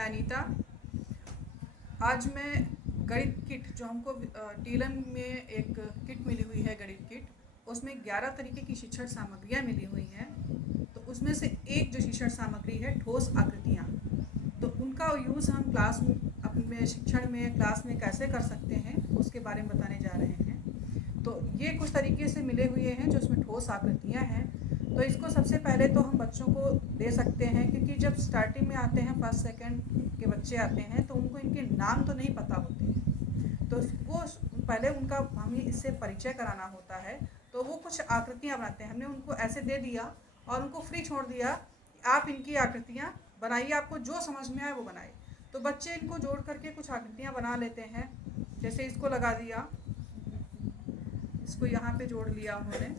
मैं अनीता। आज मैं गणित किट जो हमको टीलन में एक किट मिली हुई है, गणित किट, उसमें 11 तरीके की शिक्षण सामग्रियाँ मिली हुई हैं। तो उसमें से एक जो शिक्षण सामग्री है ठोस आकृतियाँ, तो उनका यूज़ हम क्लास में अपने शिक्षण में क्लास में कैसे कर सकते हैं उसके बारे में बताने जा रहे हैं। तो ये कुछ तरीके से मिले हुए हैं जो उसमें ठोस आकृतियाँ हैं। तो इसको सबसे पहले तो हम बच्चों को दे सकते हैं, क्योंकि जब स्टार्टिंग में आते हैं, फर्स्ट सेकंड के बच्चे आते हैं, तो उनको इनके नाम तो नहीं पता होते हैं। तो वो पहले उनका हमें इससे परिचय कराना होता है। तो वो कुछ आकृतियाँ बनाते हैं, हमने उनको ऐसे दे दिया और उनको फ्री छोड़ दिया कि आप इनकी आकृतियाँ बनाइए, आपको जो समझ में आए वो बनाए। तो बच्चे इनको जोड़ करके कुछ आकृतियाँ बना लेते हैं। जैसे इसको लगा दिया, इसको यहाँ पे जोड़ लिया उन्होंने,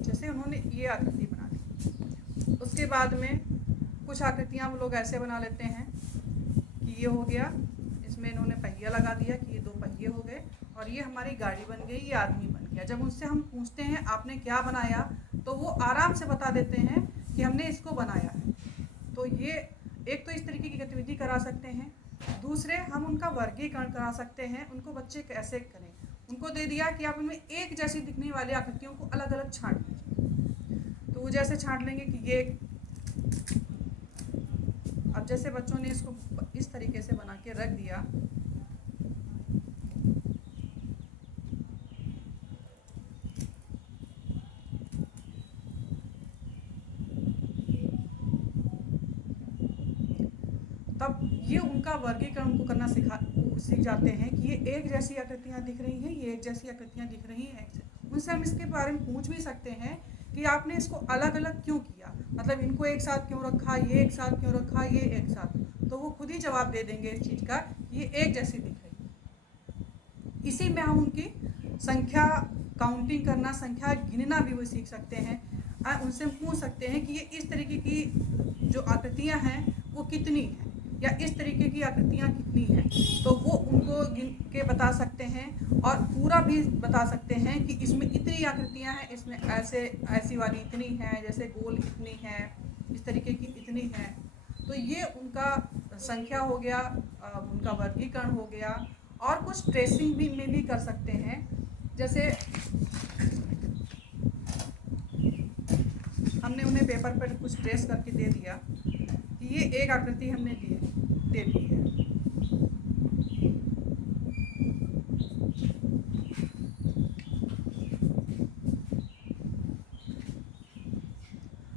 जैसे उन्होंने ये आकृति बना दी। उसके बाद में कुछ आकृतियाँ वो लोग ऐसे बना लेते हैं कि ये हो गया, इसमें इन्होंने पहिया लगा दिया कि ये 2 पहिए हो गए, और ये हमारी गाड़ी बन गई, ये आदमी बन गया। जब उनसे हम पूछते हैं आपने क्या बनाया, तो वो आराम से बता देते हैं कि हमने इसको बनाया है। तो ये एक तो इस तरीके की गतिविधि करा सकते हैं। दूसरे, हम उनका वर्गीकरण करा सकते हैं। उनको बच्चे कैसे करें, उनको दे दिया कि आप इनमें एक जैसी दिखने वाली आकृतियों को अलग अलग छांट लीजिए। तो वो जैसे छांट लेंगे कि ये, अब जैसे बच्चों ने इसको इस तरीके से बना के रख दिया, तब ये उनका वर्गीकरण उनको करना सीख जाते हैं कि ये एक जैसी आकृतियाँ दिख रही हैं, ये एक जैसी आकृतियाँ दिख रही हैं। उनसे हम इसके बारे में पूछ भी सकते हैं कि आपने इसको अलग अलग क्यों किया, मतलब इनको एक साथ क्यों रखा, ये एक साथ क्यों रखा, ये एक साथ। तो वो खुद ही जवाब दे देंगे इस चीज़ का, ये एक जैसी दिख रही है। इसी में हम उनकी संख्या काउंटिंग करना, संख्या गिनना भी वो सीख सकते हैं। उनसे पूछ सकते हैं कि ये इस तरीके की जो आकृतियाँ हैं वो कितनी हैं, या इस तरीके की आकृतियाँ कितनी हैं। तो वो उनको गिन के बता सकते हैं, और पूरा भी बता सकते हैं कि इसमें इतनी आकृतियाँ हैं, इसमें ऐसी वाली इतनी हैं, जैसे गोल इतनी है, इस तरीके की इतनी है। तो ये उनका संख्या हो गया, उनका वर्गीकरण हो गया। और कुछ ट्रेसिंग भी में भी कर सकते हैं। जैसे हमने उन्हें पेपर पर कुछ ट्रेस करके दे दिया कि ये एक आकृति हमने दे दी है।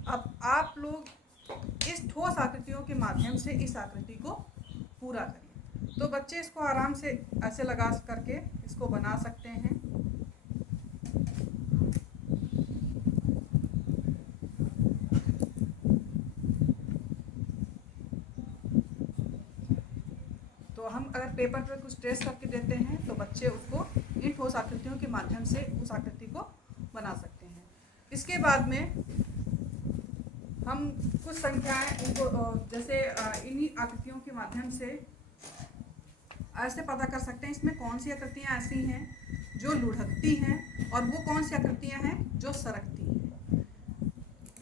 अब आप लोग इस ठोस आकृतियों के माध्यम से इस आकृति को पूरा करिए। तो बच्चे इसको आराम से ऐसे लगा करके इसको बना सकते हैं। तो हम अगर पेपर पर कुछ ट्रेस करके देते हैं तो बच्चे उसको इन ठोस आकृतियों के माध्यम से उस आकृति को बना सकते हैं। इसके बाद में हम कुछ संख्याएं उनको जैसे इन्हीं आकृतियों के माध्यम से ऐसे पता कर सकते हैं इसमें कौन सी आकृतियाँ ऐसी हैं जो लुढ़कती हैं, और वो कौन सी आकृतियाँ हैं जो सरकती हैं।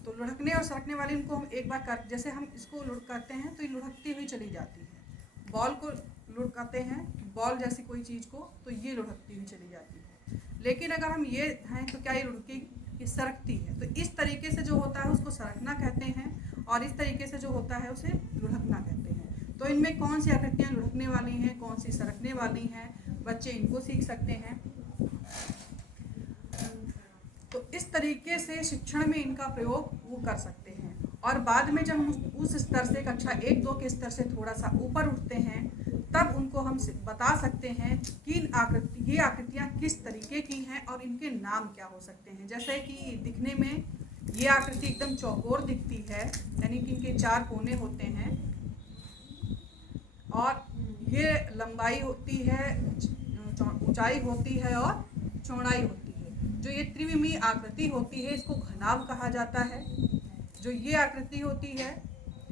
तो लुढ़कने और सरकने वाली इनको हम एक बार कर, जैसे हम इसको लुढ़काते हैं तो ये लुढ़कती हुई चली जाती है। बॉल को लुढ़काते हैं, बॉल जैसी कोई चीज़ को, तो ये लुढ़कती हुई चली जाती है। लेकिन अगर हम ये हैं तो क्या ये लुढ़की, ये सरकती है। तो इस तरीके से जो होता है उसको सरकना कहते हैं, और इस तरीके से जो होता है उसे लुढ़कना कहते हैं। तो इनमें कौन सी आकृतियाँ लुढ़कने वाली हैं, कौन सी सरकने वाली हैं, बच्चे इनको सीख सकते हैं। तो इस तरीके से शिक्षण में इनका प्रयोग वो कर सकते हैं। और बाद में जब हम उस स्तर से कक्षा 1-2 के स्तर से थोड़ा सा ऊपर उठते हैं, तब उनको हम बता सकते हैं कि ये आकृतियाँ किस तरीके की हैं और इनके नाम क्या हो सकते हैं। जैसे कि दिखने में ये आकृति एकदम चौकोर दिखती है, यानी कि इनके 4 कोने होते हैं, और ये लंबाई होती है, ऊंचाई होती है और चौड़ाई होती है। जो ये त्रिविमीय आकृति होती है इसको घनाभ कहा जाता है। जो ये आकृति होती है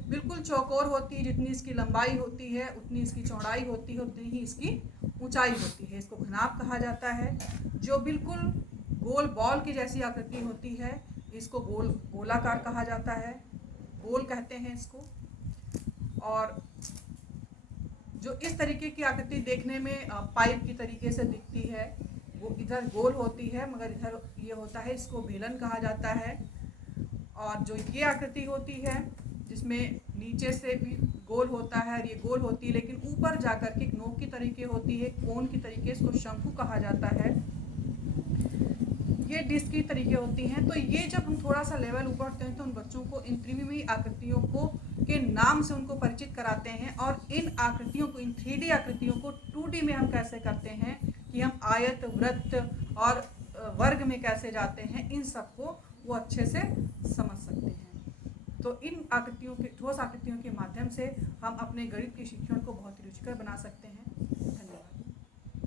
बिल्कुल चौकोर होती है, जितनी इसकी लंबाई होती है उतनी इसकी चौड़ाई होती है, उतनी ही इसकी ऊंचाई होती है। इसको घनाप कहा जाता है। जो बिल्कुल गोल बॉल की जैसी आकृति होती है इसको गोलाकार कहा जाता है, गोल कहते हैं इसको। और जो इस तरीके की आकृति देखने में पाइप की तरीके से दिखती है, वो इधर गोल होती है मगर इधर ये होता है, इसको बेलन कहा जाता है। और जो ये आकृति होती है जिसमें नीचे से भी गोल होता है, ये गोल होती है लेकिन ऊपर जाकर के एक नोक की तरीके होती है, कोन की तरीके, इसको शंकु कहा जाता है। ये डिस्क की तरीके होती हैं। तो ये जब हम थोड़ा सा लेवल ऊपर उठते हैं तो उन बच्चों को इन त्रिविमीय आकृतियों को के नाम से उनको परिचित कराते हैं, और इन आकृतियों को, इन 3D आकृतियों को 2D में हम कैसे करते हैं कि हम आयत, वृत्त और वर्ग में कैसे जाते हैं, इन सबको वो अच्छे से समझ सकते हैं। तो इन आकृतियों के, ठोस आकृतियों के माध्यम से हम अपने गणित के शिक्षण को बहुत रुचिकर बना सकते हैं।